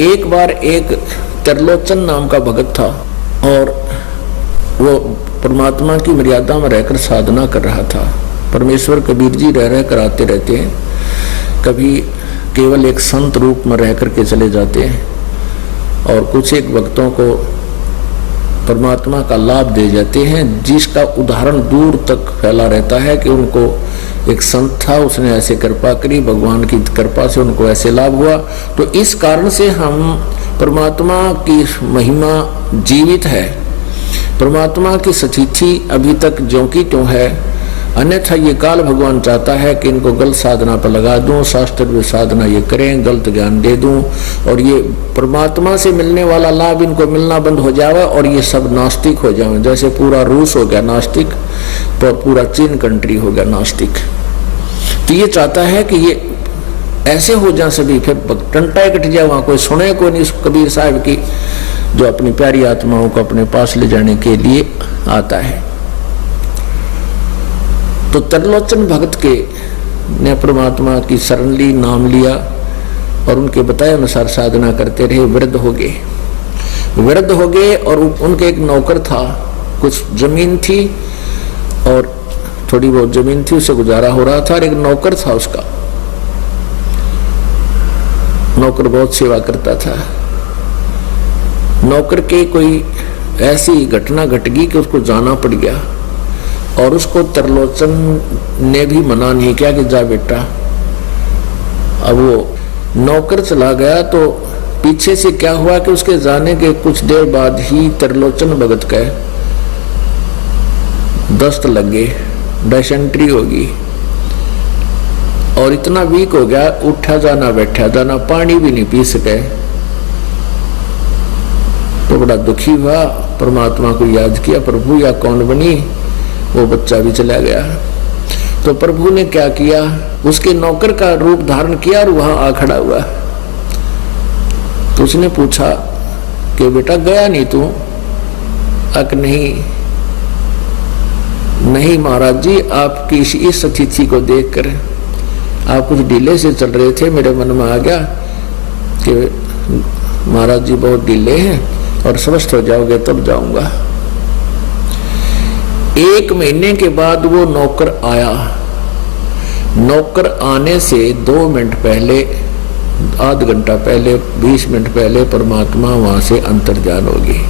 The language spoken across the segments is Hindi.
एक बार एक त्रिलोचन नाम का भगत था और वो परमात्मा की मर्यादा में रहकर साधना कर रहा था। परमेश्वर कबीर जी रह कर आते रहते हैं, कभी केवल एक संत रूप में रह करके चले जाते हैं और कुछ एक भक्तों को परमात्मा का लाभ दे जाते हैं, जिसका उदाहरण दूर तक फैला रहता है कि उनको एक संत था, उसने ऐसे कृपा करी, भगवान की कृपा से उनको ऐसे लाभ हुआ। तो इस कारण से हम परमात्मा की महिमा जीवित है, परमात्मा की सचिथि अभी तक ज्यों की त्यों है। अन्यथा ये काल भगवान चाहता है कि इनको गलत साधना पर लगा दूं, शास्त्र में साधना ये करें, गलत ज्ञान दे दूं और ये परमात्मा से मिलने वाला लाभ इनको मिलना बंद हो जाए और ये सब नास्तिक हो जाए। जैसे पूरा रूस हो गया नास्तिक, तो पूरा चीन कंट्री हो गया नास्तिक। तो ये चाहता है कि ये ऐसे हो जाए सभी, फिर टंटा कट जाए, वहां कोई सुने को नहीं कबीर साहब की, जो अपनी प्यारी आत्माओं को अपने पास ले जाने के लिए आता है। तो त्रिलोचन भगत के ने परमात्मा की शरण ली, नाम लिया और उनके बताए अनुसार साधना करते रहे। वृद्ध हो गए और उनके एक नौकर था, कुछ जमीन थी और थोड़ी बहुत जमीन थी, उससे गुजारा हो रहा था। और एक नौकर था, उसका नौकर बहुत सेवा करता था। नौकर के कोई ऐसी घटना घट गई कि उसको जाना पड़ गया और उसको त्रिलोचन ने भी मना नहीं किया कि जा बेटा। अब वो नौकर चला गया तो पीछे से क्या हुआ कि उसके जाने के कुछ देर बाद ही त्रिलोचन भगत का दस्त लग गए, डिसेंट्री होगी और इतना वीक हो गया, उठा जाना बैठा जाना, पानी भी नहीं पी सके। तो बड़ा दुखी हुआ, परमात्मा को याद किया, प्रभु या कौन बनी, वो बच्चा भी चला गया। तो प्रभु ने क्या किया, उसके नौकर का रूप धारण किया और वहां आ खड़ा हुआ। तो उसने पूछा कि बेटा गया नहीं तू? अक नहीं महाराज जी, आपकी इस स्थिति को देखकर आप कुछ ढीले से चल रहे थे, मेरे मन में आ गया कि महाराज जी बहुत ढीले हैं और स्वस्थ हो जाओगे तब जाऊंगा। 1 महीने के बाद वो नौकर आया। नौकर आने से 2 मिनट पहले, आध घंटा पहले, 20 मिनट पहले परमात्मा वहां से अंतर्ध्यान हो गई।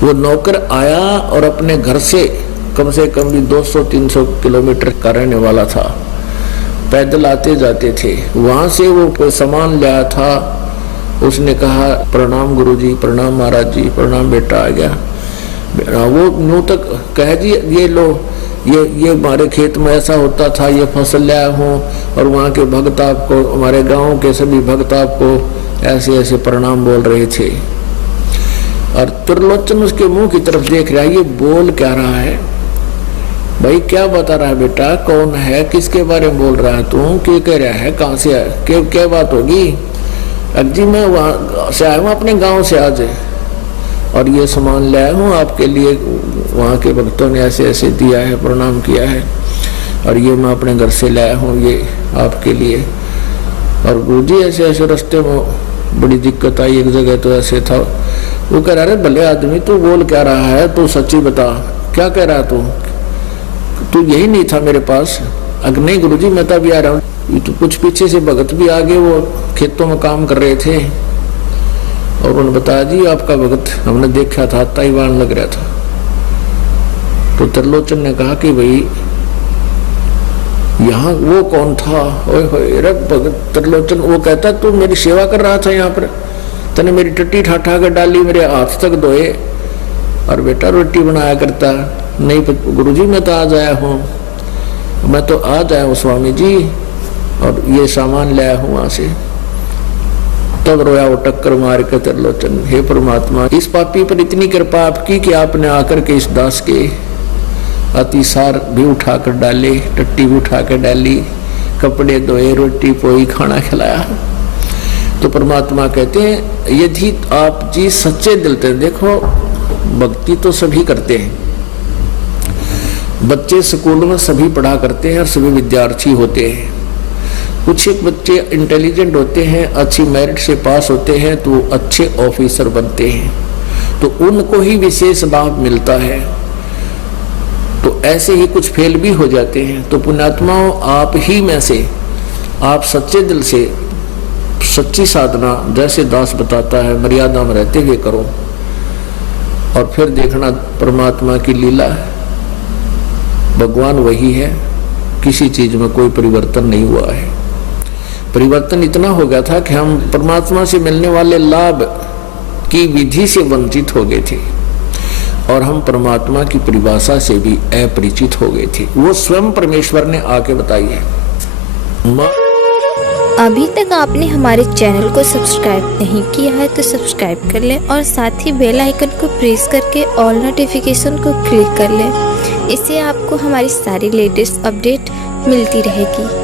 वो नौकर आया और अपने घर से कम भी 200-300 किलोमीटर का रहने वाला था, पैदल आते जाते थे। वहां से वो कोई सामान लाया था, उसने कहा प्रणाम गुरुजी, प्रणाम महाराज जी, प्रणाम बेटा आ गया। वो न्यू तक कह जी ये लो, ये हमारे खेत में ऐसा होता था, ये फसल लाया हूँ और वहाँ के भक्त आपको, हमारे गांव के सभी भक्त आपको ऐसे ऐसे प्रणाम बोल रहे थे। और त्रिलोचन उसके मुंह की तरफ देख रहा है, ये बोल क्या रहा है भाई, क्या बता रहा है बेटा, कौन है, किसके बारे में बोल रहा है तू, क्या कह रहा है, कहाँ से आया, क्या बात होगी? जी मैं वहाँ से आया हूँ, अपने गाँव से आज, और ये सामान लाया हूँ आपके लिए, वहाँ के भक्तों ने ऐसे ऐसे दिया है, प्रणाम किया है, और ये मैं अपने घर से लाया हूँ ये आपके लिए। और गुरुजी ऐसे ऐसे रास्ते में बड़ी दिक्कत आई, एक जगह तो ऐसे था। वो कह रहा है भले आदमी तू बोल क्या रहा है, तू सच्ची बता, क्या कह रहा है तू यही नहीं था मेरे पास? अगर नहीं गुरुजी मैं तब आ रहा हूँ। तो कुछ पीछे से भगत भी आगे, वो खेतों में काम कर रहे थे और उन्होंने बताया जी आपका भगत हमने देखा था, ताइवान लग रहा था। तो त्रिलोचन ने कहा कि भाई यहाँ वो कौन था? ओए होए रे भगत त्रिलोचन, वो कहता तू मेरी सेवा कर रहा था यहाँ पर, तने मेरी टट्टी ठाठा कर डाली, मेरे हाथ तक धोए और बेटा रोटी बनाया करता। नहीं गुरुजी मैं तो आज आया हूँ, मैं तो आज आया हूँ स्वामी जी, और ये सामान लाया हूँ वहां से। तब रोया वो टक्कर मार कर त्रिलोचन, हे परमात्मा इस पापी पर इतनी कृपा आपकी कि आपने आकर के इस दास के अतिसार भी उठाकर डाले, टट्टी भी उठाकर डाली, कपड़े धोए, रोटी पोई, खाना खिलाया। तो परमात्मा कहते हैं यदि आप जी सच्चे दिल से, देखो भक्ति तो सभी करते हैं, बच्चे स्कूल में सभी पढ़ा करते हैं और सभी विद्यार्थी होते हैं, कुछ एक बच्चे इंटेलिजेंट होते हैं, अच्छी मेरिट से पास होते हैं तो अच्छे ऑफिसर बनते हैं, तो उनको ही विशेष लाभ मिलता है। तो ऐसे ही कुछ फेल भी हो जाते हैं। तो पुण्यात्माओं, आप ही में से आप सच्चे दिल से सच्ची साधना, जैसे दास बताता है, मर्यादा में रहते हुए करो और फिर देखना परमात्मा की लीला है। भगवान वही है, किसी चीज में कोई परिवर्तन नहीं हुआ है। परिवर्तन इतना हो गया था कि हम परमात्मा से मिलने वाले लाभ की विधि से वंचित हो गए थे और हम परमात्मा की परिभाषा से भी अपरिचित हो गए थे। वो स्वयं परमेश्वर ने आके बताई है। अभी तक आपने हमारे चैनल को सब्सक्राइब नहीं किया है तो सब्सक्राइब कर लें और साथ ही बेल आइकन को प्रेस करके ऑल नोटिफिकेशन को क्लिक कर लें। इससे आपको हमारी सारी लेटेस्ट अपडेट मिलती रहेगी।